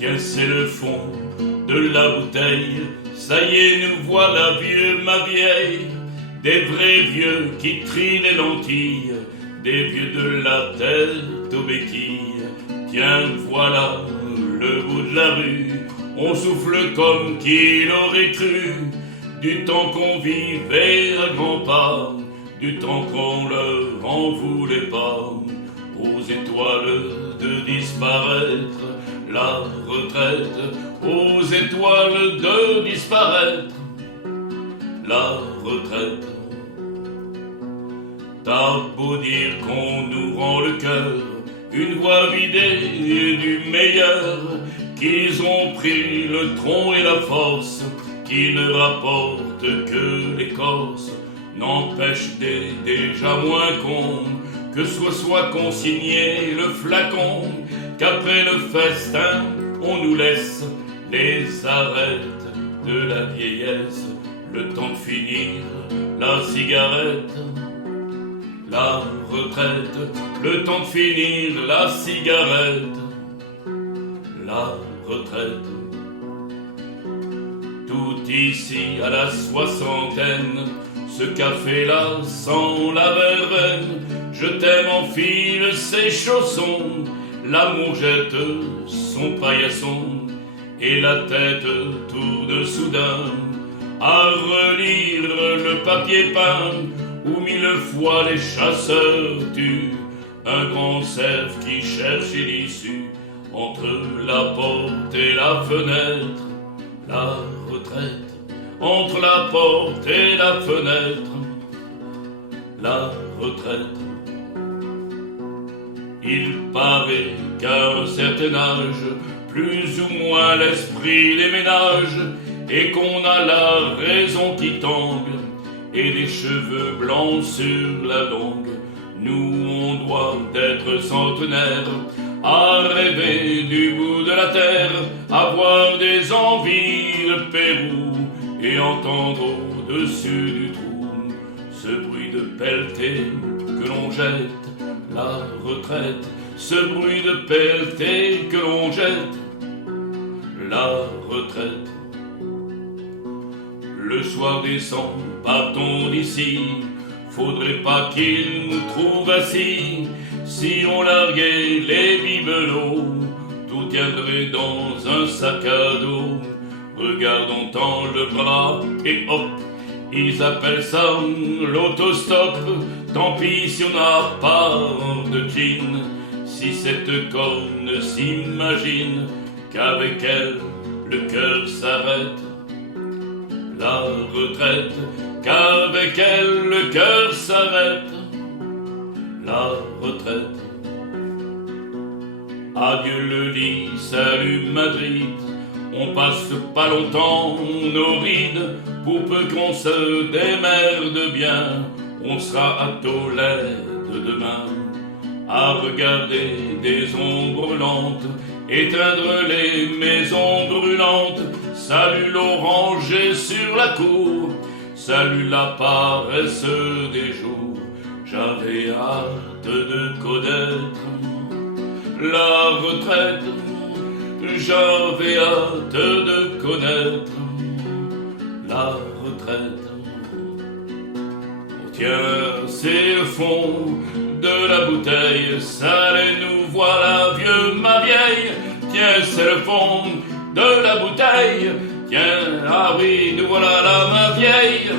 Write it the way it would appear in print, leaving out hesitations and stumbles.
Tiens, c'est le fond de la bouteille. Ça y est, nous voilà vieux, ma vieille. Des vrais vieux qui trient les lentilles, des vieux de la tête aux béquilles. Tiens, voilà le bout de la rue. On souffle comme qui l'aurait cru. Du temps qu'on vivait à grands pas, du temps qu'on leur en voulait pas. Aux étoiles de disparaître, la retraite. Aux étoiles de disparaître, la retraite. T'as beau dire qu'on nous rend le cœur, une voix vidée du meilleur, qu'ils ont pris le tronc et la force, qui ne rapportent que l'écorce, n'empêche des déjà moins cons que soit consigné le flacon, qu'après le festin on nous laisse les arêtes de la vieillesse, le temps de finir la cigarette, la retraite, le temps de finir la cigarette, la retraite. Tout ici à la soixantaine, ce café-là sent la verveine. Je t'aime enfile ses chaussons, l'amour jette son paillasson, et la tête tourne soudain à relire le papier peint où mille fois les chasseurs tuent un grand cerf qui cherche l'issue entre la porte et la fenêtre. La retraite, entre la porte et la fenêtre, la retraite. Il paraît qu'à un certain âge, plus ou moins l'esprit déménage, et qu'on a la raison qui tangue, et des cheveux blancs sur la langue. Nous, on doit être centenaires, à rêver du bout de la terre, avoir des envies de Pérou, et entendre au-dessus du trou ce bruit de pelleté que l'on jette, la retraite, ce bruit de pelleté que l'on jette, la retraite. Le soir descend, partons d'ici, faudrait pas qu'il nous trouve assis. Si on larguait les bibelots, tout tiendrait dans un sac à dos. Regardons tant le bras et hop, ils appellent ça l'autostop. Tant pis si on n'a pas de jean, si cette conne s'imagine qu'avec elle le cœur s'arrête. La retraite, qu'avec elle le cœur s'arrête. La retraite. Adieu le lit, salut Madrid. On passe pas longtemps nos rides, pour peu qu'on se démerde bien. On sera à Tolède demain, à regarder des ombres lentes, éteindre les maisons brûlantes. Salut l'oranger sur la cour, salut la paresse des jours. J'avais hâte de connaître la retraite, j'avais hâte de connaître la retraite. Tiens, c'est le fond de la bouteille, salé nous voilà vieux ma vieille. Tiens, c'est le fond de la bouteille, tiens, ah oui, nous voilà là ma vieille.